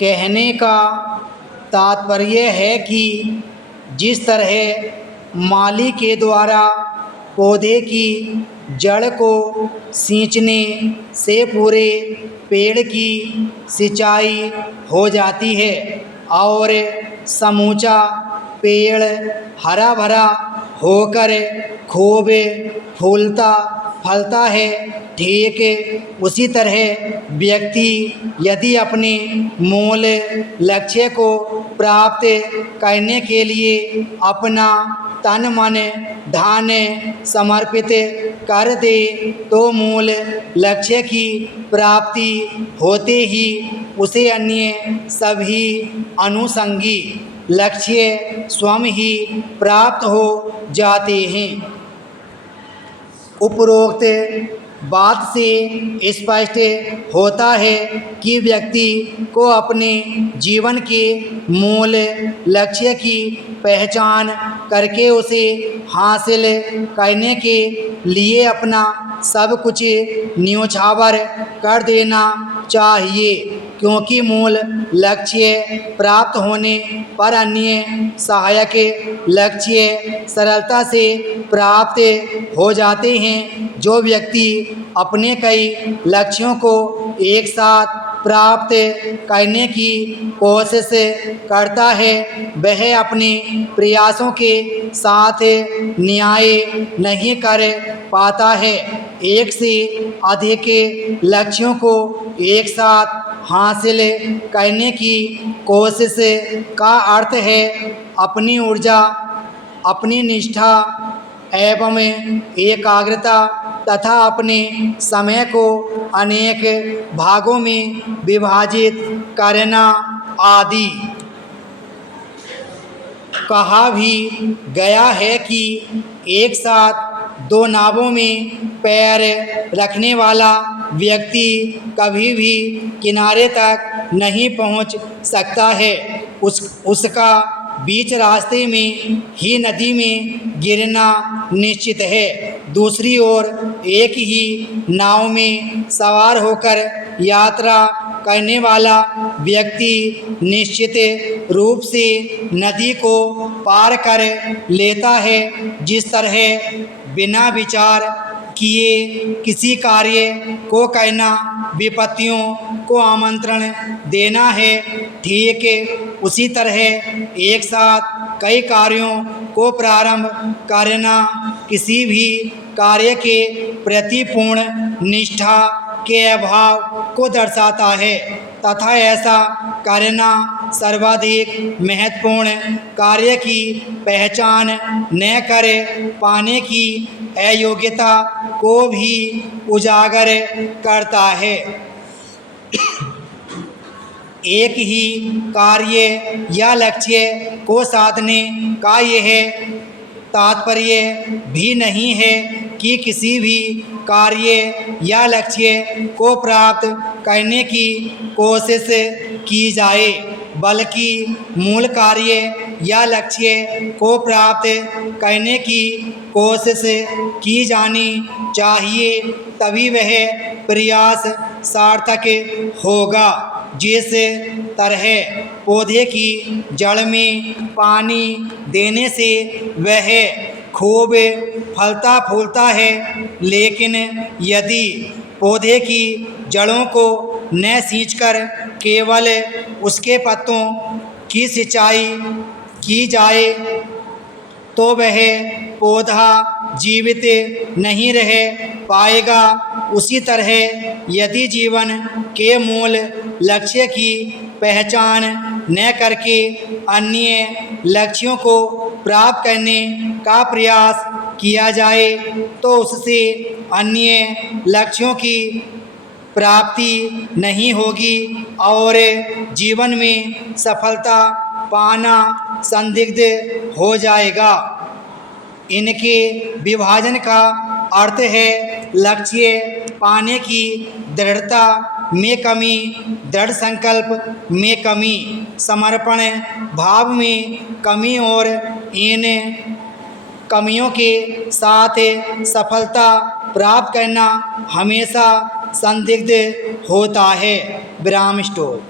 कहने का तात्पर्य है कि जिस तरह माली के द्वारा पौधे की जड़ को सींचने से पूरे पेड़ की सिंचाई हो जाती है और समूचा पेड़ हरा भरा होकर खूब फूलता फलता है, ठीक उसी तरह व्यक्ति यदि अपने मूल लक्ष्य को प्राप्त करने के लिए अपना तन मन धन समर्पित कर दे तो मूल लक्ष्य की प्राप्ति होते ही उसे अन्य सभी अनुषंगी लक्ष्य स्वयं ही प्राप्त हो जाते हैं। उपरोक्त बात से स्पष्ट होता है कि व्यक्ति को अपने जीवन के मूल लक्ष्य की पहचान करके उसे हासिल करने के लिए अपना सब कुछ न्योछावर कर देना चाहिए, क्योंकि मूल लक्ष्य प्राप्त होने पर अन्य सहायक लक्ष्य सरलता से प्राप्त हो जाते हैं। जो व्यक्ति अपने कई लक्ष्यों को एक साथ प्राप्त करने की कोशिश करता है वह अपने प्रयासों के साथ न्याय नहीं कर पाता है। एक से अधिक लक्ष्यों को एक साथ हासिल करने की कोशिश का अर्थ है अपनी ऊर्जा, अपनी निष्ठा एवं एकाग्रता तथा अपने समय को अनेक भागों में विभाजित करना आदि। कहा भी गया है कि एक साथ दो नावों में पैर रखने वाला व्यक्ति कभी भी किनारे तक नहीं पहुंच सकता है, उसका बीच रास्ते में ही नदी में गिरना निश्चित है। दूसरी ओर एक ही नाव में सवार होकर यात्रा करने वाला व्यक्ति निश्चित रूप से नदी को पार कर लेता है। जिस तरह बिना विचार किए किसी कार्य को करना विपत्तियों को आमंत्रण देना है, ठीक उसी तरह एक साथ कई कार्यों को प्रारंभ करना किसी भी कार्य के प्रति पूर्ण निष्ठा के अभाव को दर्शाता है तथा ऐसा करना सर्वाधिक महत्वपूर्ण कार्य की पहचान न कर पाने की अयोग्यता को भी उजागर करता है। एक ही कार्य या लक्ष्य को साधने का यह तात्पर्य भी नहीं है कि किसी भी कार्य या लक्ष्य को प्राप्त करने की कोशिश की जाए, बल्कि मूल कार्य या लक्ष्य को प्राप्त करने की कोशिश की जानी चाहिए, तभी वह प्रयास सार्थक होगा। जिस तरह पौधे की जड़ में पानी देने से वह खूब फलता फूलता है, लेकिन यदि पौधे की जड़ों को न सींचकर केवल उसके पत्तों की सिंचाई की जाए तो वह पौधा जीवित नहीं रह पाएगा। उसी तरह यदि जीवन के मूल लक्ष्य की पहचान न करके अन्य लक्ष्यों को प्राप्त करने का प्रयास किया जाए तो उससे अन्य लक्ष्यों की प्राप्ति नहीं होगी और जीवन में सफलता पाना संदिग्ध हो जाएगा। इनके विभाजन का अर्थ है लक्ष्य पाने की दृढ़ता में कमी, दृढ़ संकल्प में कमी, समर्पण भाव में कमी और इन कमियों के साथ सफलता प्राप्त करना हमेशा संदिग्ध होता है। विराम स्टोर।